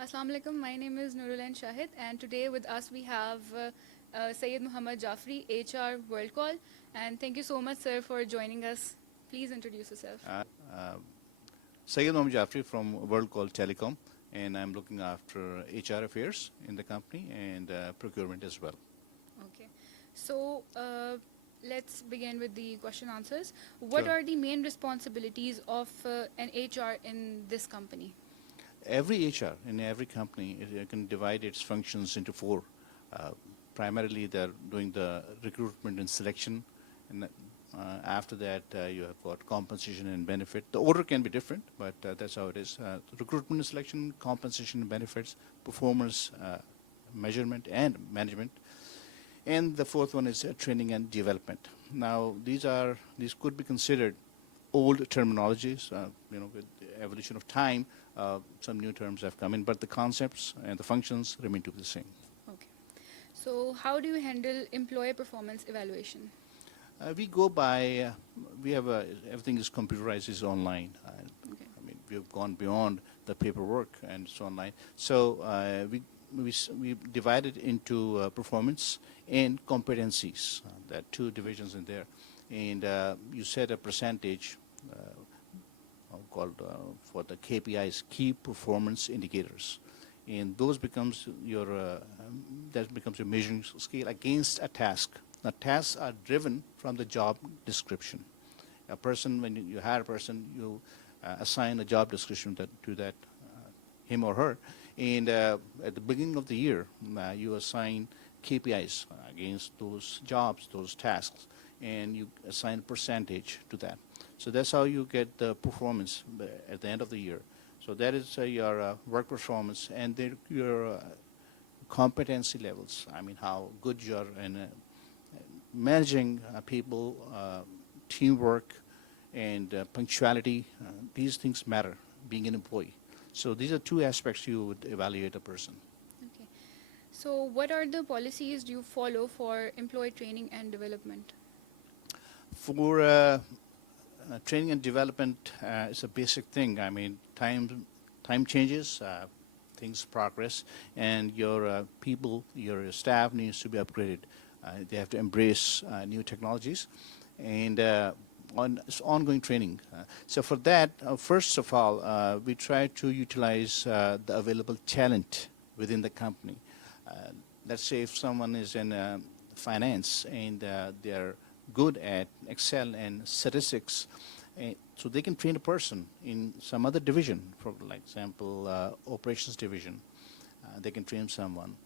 Assalamu alaikum. My name is Nurul Shahid, and today with us we have Syed M.Jaffery, HR WorldCall. And thank you so much, sir, for joining us. Please introduce yourself. Uh, Syed M.Jaffery from WorldCall Telecom, and I'm looking after HR affairs in the company and procurement as well. Okay. So let's begin with the question answers. What Sure. are the main responsibilities of an HR in this company? Every HR in every company can divide its functions into four. Uh, Primarily, they're doing the recruitment and selection, and after that, you have got compensation and benefit. The order can be different, but that's how it is. Recruitment and selection, compensation and benefits, performance measurement and management, and the fourth one is training and development. Now, these could be considered old terminologies. With the evolution of time, some new terms have come in, but the concepts and the functions remain to be the same. Okay. So how do you handle employee performance evaluation? We go by, we have everything is computerized, is online. Okay. We have gone beyond the paperwork and it's online. So we divide it into performance and competencies. There are two divisions in there. And you set a percentage called for the KPIs, key performance indicators. And those becomes that becomes your measuring scale against a task. Now, tasks are driven from the job description. A person, when you hire a person, you assign a job description to that him or her, and at the beginning of the year, you assign KPIs against those jobs, those tasks, and you assign a percentage to that. So that's how you get the performance at the end of the year. So that is your work performance and your competency levels. I mean, how good you are in managing people, teamwork, and punctuality. These things matter, being an employee. So these are two aspects you would evaluate a person. Okay. So what are the policies do you follow for employee training and development? For training and development, it's a basic thing. I mean, time changes, things progress, and your people, your staff needs to be upgraded. They have to embrace new technologies, and it's ongoing training. So for that, first of all, we try to utilize the available talent within the company. Let's say if someone is in finance and they're good at Excel and statistics, so they can train a person in some other division, for example, operations division. They can train someone.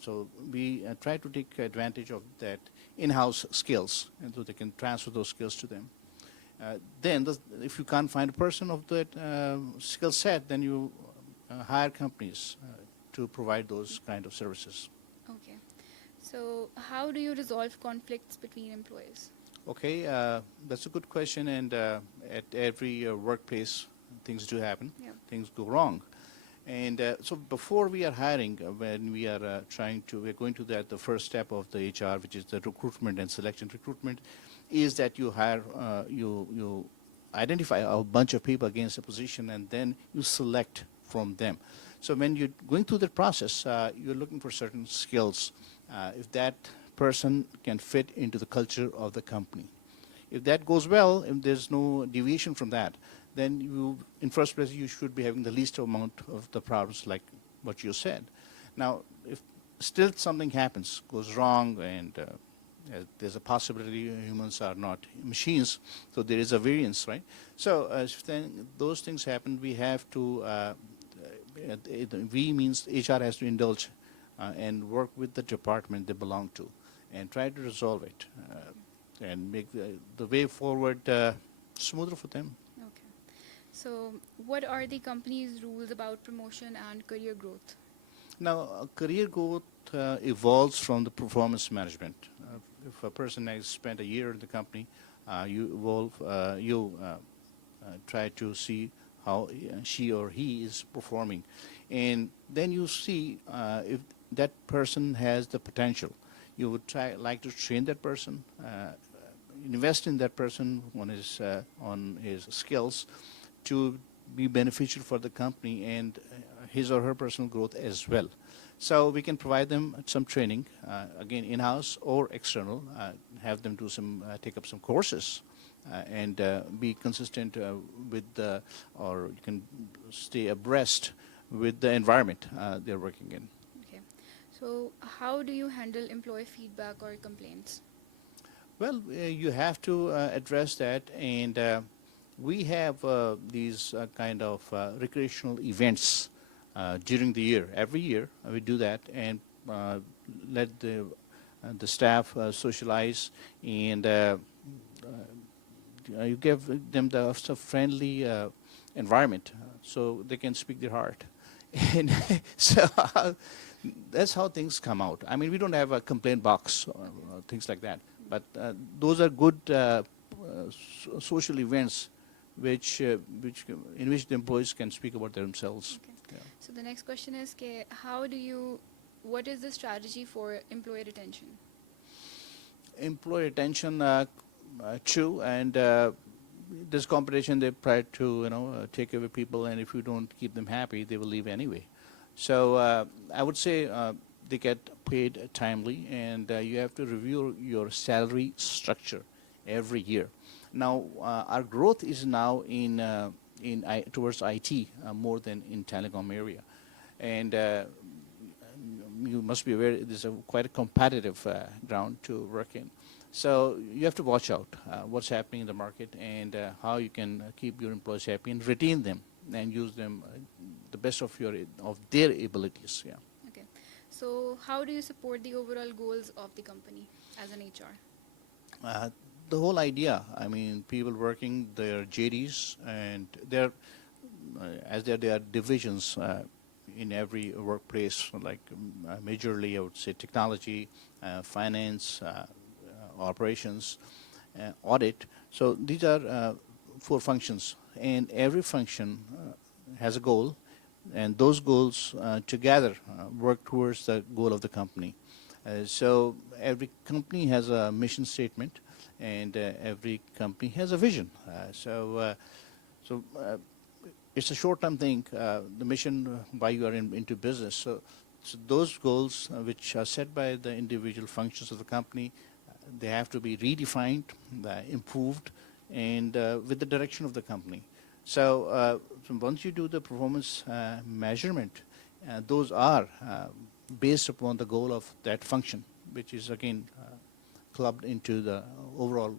So we try to take advantage of that in-house skills, and so they can transfer those skills to them. Then, if you can't find a person of that skill set, then you hire companies to provide those kind of services. Okay. So how do you resolve conflicts between employees? Okay, that's a good question, and at every workplace, things do happen. Yeah. Things go wrong. And so before we are hiring, when we are we're going to the first step of the HR, which is the recruitment and selection. Recruitment is that you hire, you identify a bunch of people against a position, and then you select from them. So when you're going through the process, you're looking for certain skills. If that person can fit into the culture of the company. If that goes well, if there's no deviation from that, then you, in first place, you should be having the least amount of the problems like what you said. Now, if still something happens, goes wrong, and there's a possibility humans are not machines, so there is a variance, right? So if then those things happen, we have to, we means HR has to indulge and work with the department they belong to and try to resolve it and make the way forward smoother for them. Okay. So what are the company's rules about promotion and career growth? Now, career growth evolves from the performance management. If a person has spent a year in the company, you evolve, try to see how she or he is performing. And then you see if that person has the potential. You would like to train that person, invest in that person on his skills to be beneficial for the company and his or her personal growth as well. So we can provide them some training, again, in-house or external, have them do some, take up some courses, and be consistent with the, or you can stay abreast with the environment they're working in. Okay. So how do you handle employee feedback or complaints? Well, you have to address that, and we have these kind of recreational events during the year. Every year we do that and let the staff socialize, and you give them the friendly environment so they can speak their heart. And so that's how things come out. I mean, we don't have a complaint box or things like that, but those are good social events in which the employees can speak about themselves. Okay. Yeah. So the next question is, what is the strategy for employee retention? Employee retention, true, and there's competition. They try to take away people, and if you don't keep them happy, they will leave anyway. So I would say they get paid timely, and you have to review your salary structure every year. Now our growth is now towards IT more than in telecom area, and you must be aware this is quite a competitive ground to work in. So you have to watch out what's happening in the market, and how you can keep your employees happy and retain them and use them the best of their abilities. Yeah. Okay. So how do you support the overall goals of the company as an HR? The whole idea, I mean, people working their JDs, and there are divisions in every workplace, like majorly I would say technology, finance, operations, audit. So these are 4 functions, and every function has a goal, and those goals together work towards the goal of the company. So every company has a mission statement, and every company has a vision. So it's a short-term thing, the mission why you are into business. So those goals which are set by the individual functions of the company, they have to be redefined, improved, and with the direction of the company. So once you do the performance measurement, those are based upon the goal of that function, which is again clubbed into the overall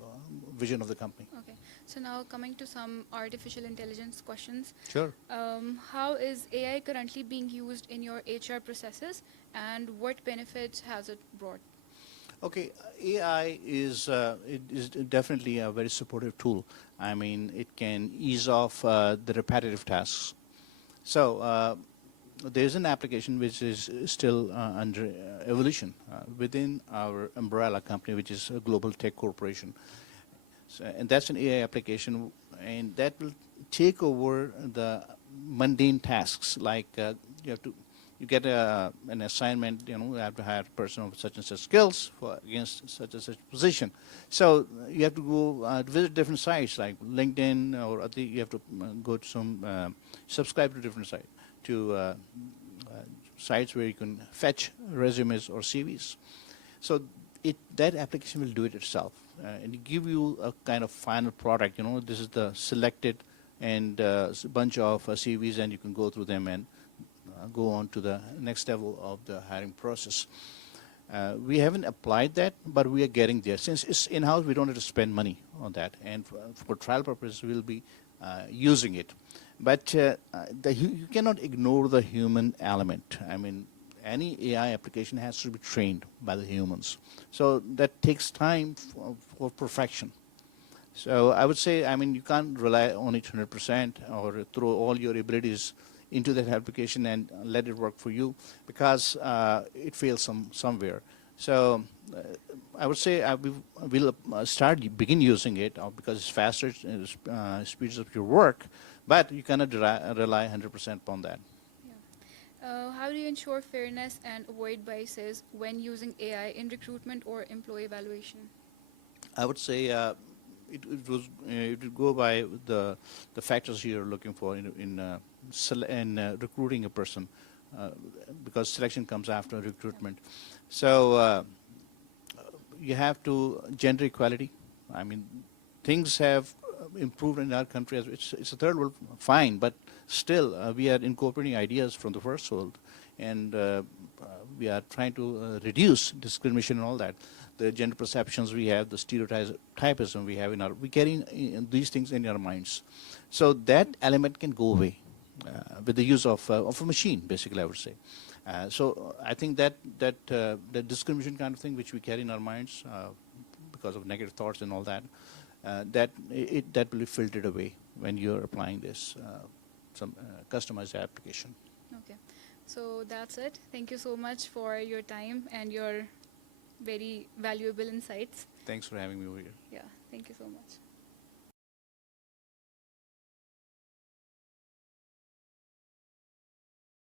vision of the company. Okay. So now coming to some artificial intelligence questions. Sure. How is AI currently being used in your HR processes, and what benefits has it brought? Okay, AI it is definitely a very supportive tool. I mean, it can ease off the repetitive tasks. So there's an application which is still under evolution within our umbrella company, which is a global tech corporation. So, and that's an AI application, and that will take over the mundane tasks, like you get an assignment, you have to hire a person of such and such skills against such and such position. So you have to go visit different sites like LinkedIn, or you have to go to some, subscribe to different sites, to sites where you can fetch resumes or CVs. So that application will do it itself, and give you a kind of final product. This is the selected and bunch of CVs, and you can go through them and go on to the next level of the hiring process. We haven't applied that, but we are getting there. Since it's in-house, we don't have to spend money on that, and for trial purposes, we'll be using it. But you cannot ignore the human element. I mean, any AI application has to be trained by the humans. So that takes time for perfection. So I would say, I mean, you can't rely on it 100% or throw all your abilities into that application and let it work for you, because it fails somewhere. So I would say we'll begin using it because it's faster, it speeds up your work, but you cannot rely 100% upon that. How do you ensure fairness and avoid biases when using AI in recruitment or employee evaluation? I would say it would go by the factors you're looking for in recruiting a person, because selection comes after recruitment. So you have to gender equality. I mean, things have improved in our country. It's a third world, fine, but still we are incorporating ideas from the first world, and we are trying to reduce discrimination and all that. The gender perceptions we have, the stereotypism we have we carry these things in our minds. So that element can go away with the use of a machine, basically, I would say. So I think that discrimination kind of thing which we carry in our minds because of negative thoughts and all that, that will be filtered away when you're applying this some customized application. Okay. So that's it. Thank you so much for your time and your very valuable insights. Thanks for having me over here. Yeah. Thank you so much.